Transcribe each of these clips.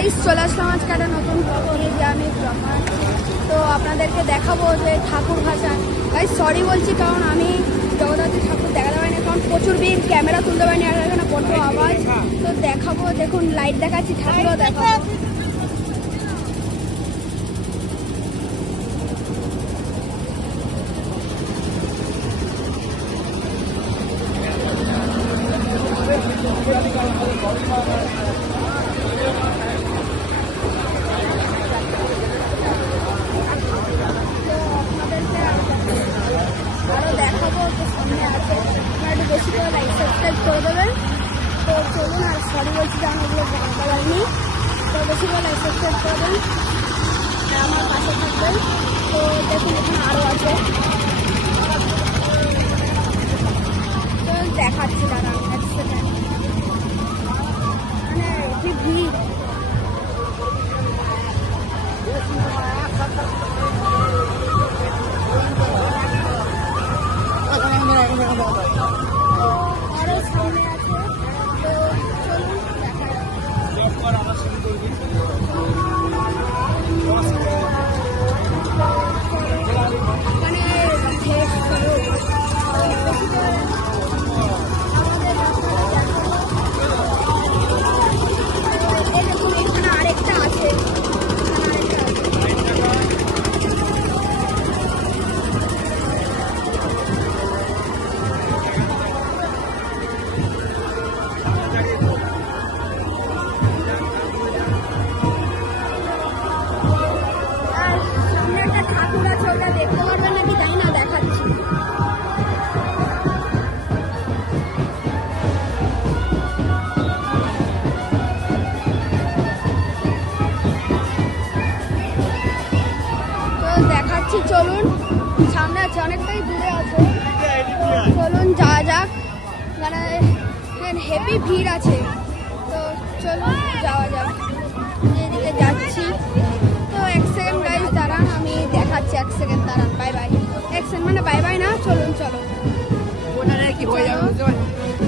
Guys চলে আসলাম আজকে একটা নতুন নিয়ে যে আমি তো আপনাদেরকে দেখাবো যে ঠাকুর ভাষা। গাইস সরি বলছি, কারণ আমি জগদ্ধাত্রী ঠাকুর দেখাতে পারিনি, কারণ প্রচুর ভিড়, ক্যামেরা তুলতে পারিনি, আর এখানে বড় আওয়াজ। তো দেখাবো, দেখুন লাইট দেখাচ্ছি, ঠাকুরও দেখাবো। আরও দেখাবো, তো সামনে আছে, আপনারা একটু বেশি করে লাইক সাবস্ক্রাইব করে দেবেন। তো চলুন, আর সরি বলছি যে আমি ওগুলো জানতে পারিনি। তো বেশি করে লাইক সাবস্ক্রাইব করবেন, আমার পাশে থাকবেন। তো দেখুন এখানে আরও আছে, তো দেখাচ্ছি দাঁড়ান এক সেকেন্ড। মানে কি ভিড়, আরও সামনে আছে। তো চলুন দেখাই। মানে শেষ করুন। আমাদের এই দেখুন এখানে আরেকটা আছে, আর সামনে একটা ঠাকুর আছে, ওটা দেখতে পারবেন নাকি জানি না, দেখাচ্ছি। তো দেখাচ্ছি, চলুন। সামনে আছে, অনেকটাই দূরে আছে, চলুন যাওয়া যাক। মানে হেভি ভিড় আছে, তো চলুন যাওয়া যাক। এদিকে যাচ্ছি, তো এক সেকেন্ড গাইজ দাঁড়ান, আমি দেখাচ্ছি, এক সেকেন্ড দাঁড়ান। বাই বাই, এক সেকেন্ড মানে বাই বাই না, চলুন চলো।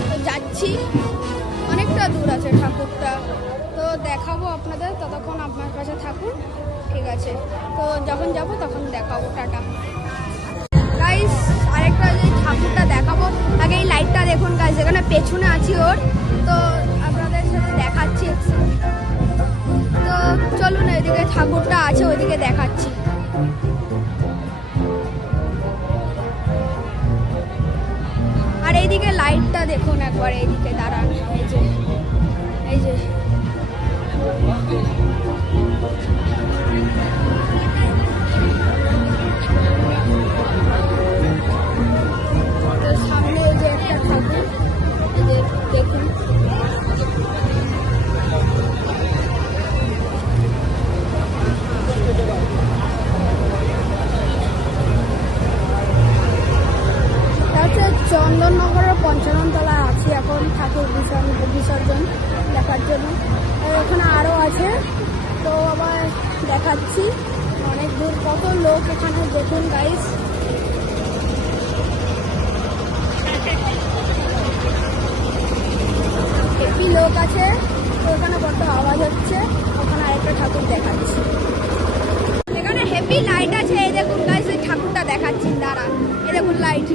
তো যাচ্ছি, অনেকটা দূর আছে ঠাকুরটা, তো দেখাবো আপনাদের, ততক্ষণ আপনার কাছে থাকুন, ঠিক আছে? তো যখন যাব তখন দেখাবো, টাটা। গাইস আরেকটা যে ঠাকুরটা দেখাবো, আগে এই লাইটটা দেখুন গাইস, এখানে পেছনে আছি ওর, তো আপনাদের সাথে দেখাচ্ছি। তো চলুন, এদিকে ঠাকুরটা আছে, ওইদিকে দেখাচ্ছি। আর এইদিকে লাইটটা দেখুন একবার, এইদিকে দাঁড়ান, এই যে এই যে তো সামনে এই যে একটা ঠাকুর, এই যে দেখুন। চন্দননগরের পঞ্চাননতলায় আছি এখন, ঠাকুর বিসর্জন দেখার জন্য। এখানে আরও আছে, তো আবার দেখাচ্ছি। অনেক দূর, কত লোক এখানে দেখুন গাইস। হেভি লোক আছে, তো ওখানে কত আওয়াজ হচ্ছে, ওখানে আরেকটা ঠাকুর দেখাচ্ছি। এখানে হেভি লাইট আছে, এই দেখুন গাইস, এই ঠাকুরটা দেখাচ্ছি, দাঁড়ান, এই দেখুন লাইট।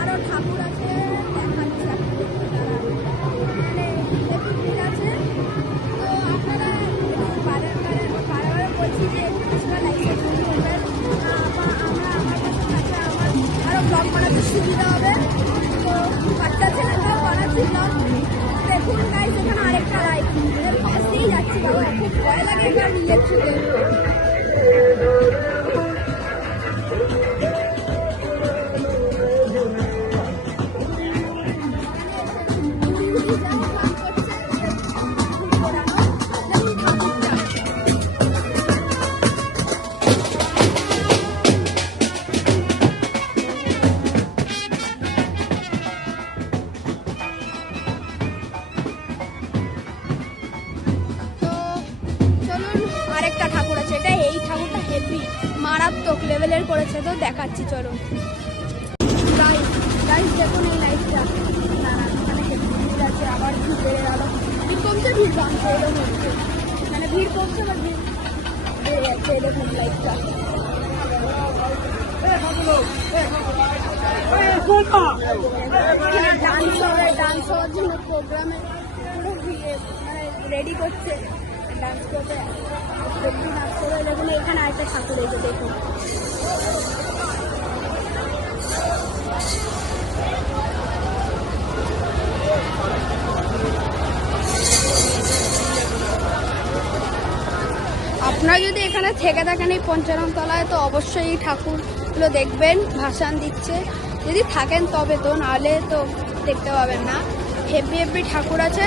আরো ঠাকুর আছে, দেখাচ্ছি আছে। তো আপনারা বারে বলছি যে আরো ব্লগ বানাতে সুবিধা হবে, তো বাচ্চা ছেলেটাও বানাচ্ছি ব্লগ। দেখুন গাইস, এখানে আরেকটা লাইট, এর পাশ দিয়েই যাচ্ছি, বাবা খুব ভয় লাগে এখানে ইলেকট্রিকে। মারাত্মক লেভেলের করেছে, তো দেখাচ্ছি চলো। গাইস দেখুন এই লাইটটা। বাড়ছে, এরকম হচ্ছে, মানে ভিড় কমছে বা ভিড় বেড়ে যাচ্ছে, এরকম লাইটটা। ডান্স হওয়ার জন্য প্রোগ্রামে পুরো মানে রেডি করছে ডান্স করতে, নাচ করে। দেখুন এখানে আরেকটা ঠাকুর এসে দেখুন। আপনারা যদি এখানে থেকে থাকেন এই পঞ্চানন তলায়, তো অবশ্যই এই ঠাকুরগুলো দেখবেন, ভাসান দিচ্ছে। যদি থাকেন তবে, তো নাহলে তো দেখতে পাবেন না। হেভি হেভি ঠাকুর আছে।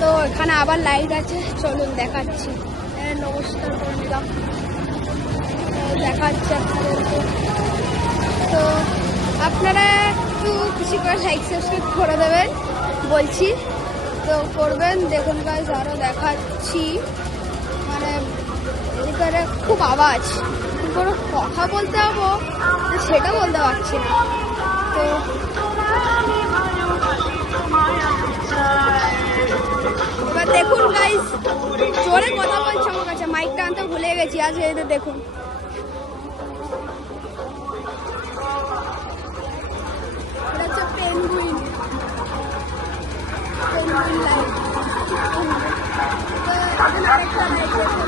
তো এখানে আবার লাইট আছে, চলুন দেখাচ্ছি। নমস্কার করে নিলাম, দেখাচ্ছি আপনাদেরকে। তো আপনারা একটু বেশি করে লাইক সাবস্ক্রাইব করে দেবেন বলছি, তো করবেন। দেখুন গাইস আরও দেখাচ্ছি, মানে এদিকে খুব আওয়াজ, কোনো কথা বলতে হবো সেটা বলতে পারছি না। তো এবার দেখুন গাইস, জোরে কথা বলছে আমার কাছে, মাইকটা আনতে ভুলে গেছি আজ। এদের দেখুন, এটা হচ্ছে পেঙ্গুইন, পেঙ্গুইন লাইট। তো এখানে আরেকটা লাইট দেখুন।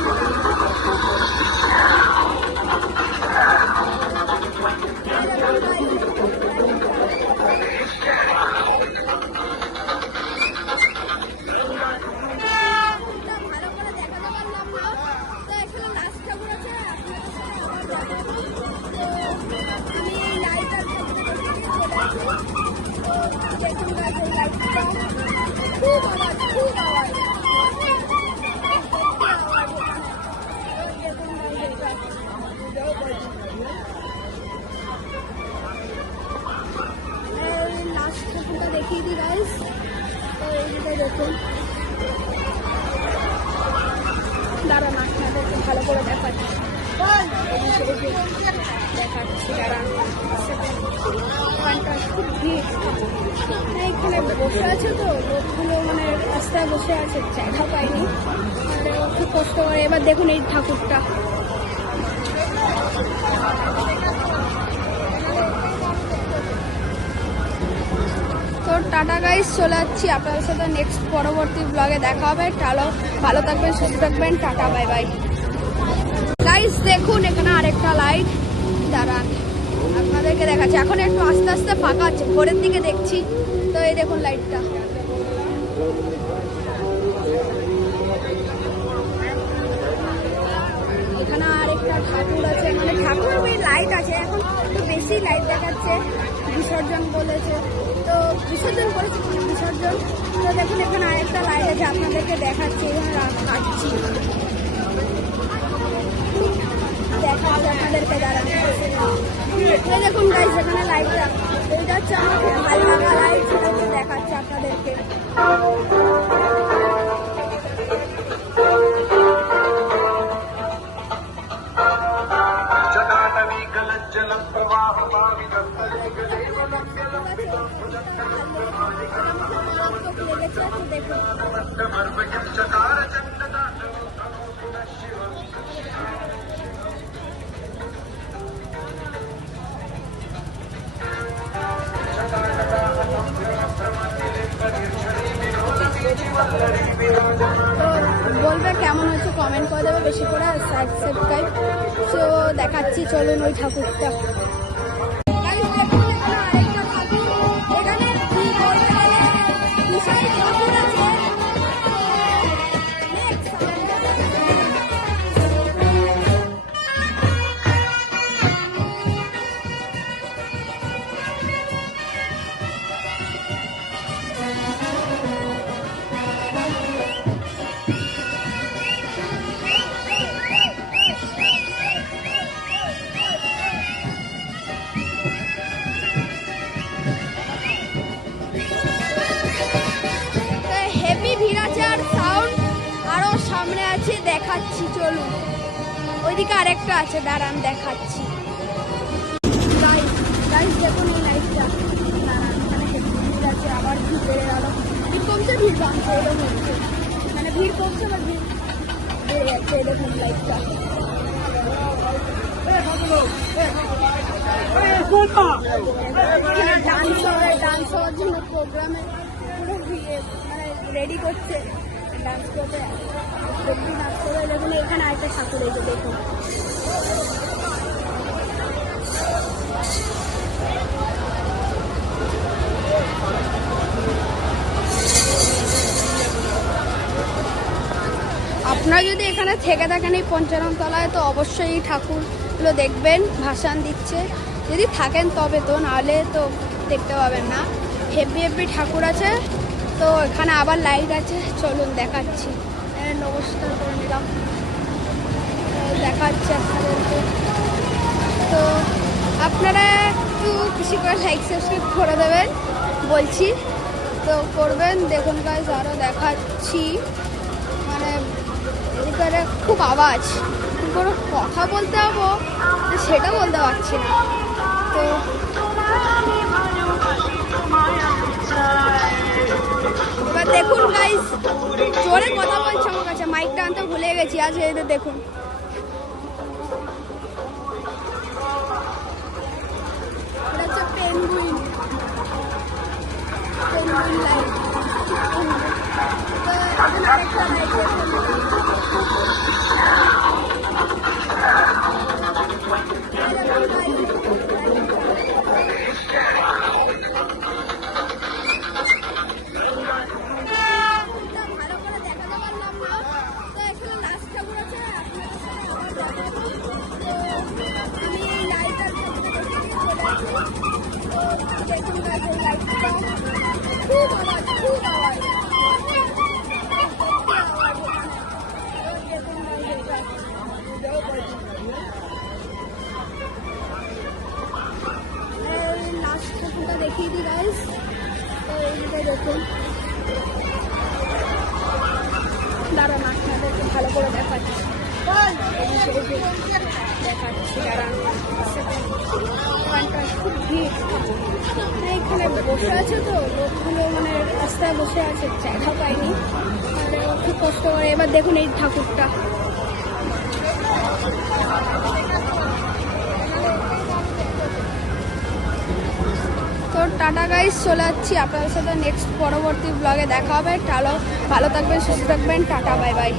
দেখিয়ে দিই গাইস, তো এইটা দেখুন, দাঁড়ান আপনাদেরকে ভালো করে দেখাচ্ছি, দেখাচ্ছি দাঁড়ান। খুব ভিড় এখানে বসে আছে, তো লোকগুলো মানে রাস্তায় বসে আছে, জায়গা পায়নি, খুব কষ্ট করে। এবার দেখুন এই ঠাকুরটা, তো টাটা গাইস, চলে যাচ্ছি আপনাদের সাথে নেক্সট পরবর্তী ব্লগে দেখা হবে। ভালো থাকবেন, সুস্থ থাকবেন, টাটা বাই বাই। গাইস দেখুন এখানে আরেকটা লাইট, দাঁড়ান আপনাদেরকে দেখাচ্ছি। এখন একটু আস্তে আস্তে ফাঁকা আছে, ভোরের দিকে দেখছি। তো এই দেখুন লাইটটা, এখানে আরেকটা ঠাকুর আছে, মানে ঠাকুর লাইট আছে। এখন একটু বেশি লাইট দেখাচ্ছে, বিসর্জন বলেছে, তো বিসর্জন করেছে, বিসর্জন। তো দেখুন এখানে আরেকটা লাইট আছে, আপনাদেরকে দেখাচ্ছি, এখানে রাখাচ্ছি, দেখাচ্ছি আপনাদেরকে। দাঁড়ান দেখুন গাইস এখানে লাইটটা, এইটা হচ্ছে আমার খুব ভালো লাগা লাইট, সেটা হচ্ছে দেখাচ্ছি আপনাদেরকে। বলবে কেমন হচ্ছে, কমেন্ট করে দেবে বেশি করে, সাবস্ক্রাইব। তো দেখাচ্ছি, চলুন ওই ঠাকুরটা। দেখাচ্ছি, চলুন ওইদিকে আরেকটা আছে, দাঁড়ান দেখাচ্ছি। গাইস দেখুন এই লাইটটা, দাঁড়ান এখানে ভিড় আছে, আবার ভিড় বেড়ে গেল, ভিড় কমছে ভিড় বাড়ছে, এরকম হচ্ছে, মানে ভিড় কমছে না ভিড় বেড়ে যাচ্ছে, দেখুন লাইটটা। ডান্স হওয়ার জন্য প্রোগ্রামে পুরো মানে রেডি করছে ডান্স করতে, ডান্স করে। দেখুন এখানে আরেকটা ঠাকুর এই যে দেখুন। আপনারা যদি এখানে থেকে থাকেন এই পঞ্চানন তলায়, তো অবশ্যই এই ঠাকুরগুলো দেখবেন, ভাসান দিচ্ছে। যদি থাকেন তবে, তো নাহলে তো দেখতে পাবেন না। হেভি হেভি ঠাকুর আছে। তো এখানে আবার লাইট আছে, চলুন দেখাচ্ছি। নমস্কার করে নিলাম, দেখাচ্ছি আপনাদেরকে। তো আপনারা একটু বেশি করে লাইক সাবস্ক্রাইব করে দেবেন বলছি, তো করবেন। দেখুন গাইস আরও দেখাচ্ছি, মানে এখানে খুব আওয়াজ, কোনো কথা বলতে হবো সেটা বলতে পারছি না। তো এবার দেখুন গাইস, জোরে কথা বলছে আমার কাছে, মাইকটা আনতে ভুলে গেছি। আজ এদের দেখুন, এটা হচ্ছে পেঙ্গুইন, পেঙ্গুইন লাইট। দেখিয়ে দিই গাইস, তো এইটা দেখুন, দাঁড়ান আপনাদেরকে ভালো করে দেখাচ্ছি, দেখাচ্ছি দাঁড়ান। খুব ভিড়, এখানে বসে আছে, তো লোকগুলো মানে রাস্তায় বসে আছে, জায়গা পায়নি, খুব কষ্ট করে। এবার দেখুন এই ঠাকুরটা, তো টাটা গাইস, চলে যাচ্ছি আপনাদের সাথে নেক্সট পরবর্তী ব্লগে দেখা হবে। ভালো থাকবেন, সুস্থ থাকবেন, টাটা, বাই বাই।